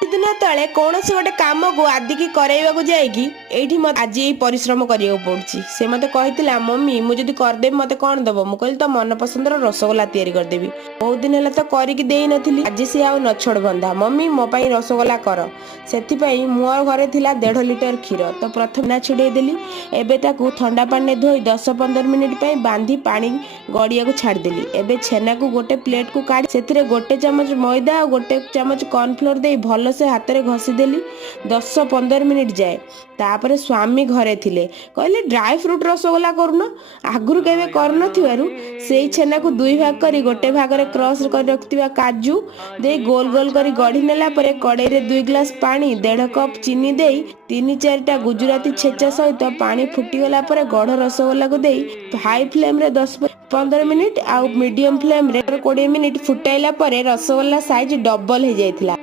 दिन तले कौन से गोटे कम को आदिकी कराइबा जाइकी एठी मत आज ये परिश्रम करिया पड़ुछि। से मते कहितला मम्मी मु जदी कर देबी मते कोन दबो मु कहली तो मन पसंद रो रसगोला तयारी कर देबी। बहुत दिन हला तो करिक देई नथिली आज से आउ न छोड़ बंदा मम्मी मो पई रसगोला कर। सेथि पई मोर घरे थिला 1.5 लिटर क्षीर तो प्रथम ना छिड़े देली एबे ताकू ठंडा पानी धोई 10-15 मिनिट पई बांधी पानी गड़िया को छाड़ देली। एबे छेना को गोटे प्लेट को काढी सेथिरे गोटे चमच मैदा और गोटे चमच कॉर्नफ्लोर दे भल से हाथ में घसी देली 10-15 मिनिट जाए। तापर स्वामी घरे थिले कहले ड्राई फ्रूट रसगोला करूना आगुरु केबे करन थिवारु सेई छेना को दुई भाग करी गोटे भाग रे क्रश कर रखतिबा काजू दे गोल गोल करी गढ़ी नेला परे कड़ाई रे 2 ग्लास पानी 1.5 कप चीनी दे 3-4टा गुजराती छेचा सहित पानी फुटी गला परे गढ़ रसगोला को दे हाई फ्लेम रे 10-15 मिनिट आउ मीडियम फ्लेम रे 20 मिनिट फुटाइला परे रसगोला साइज डबल हो जाइथिला।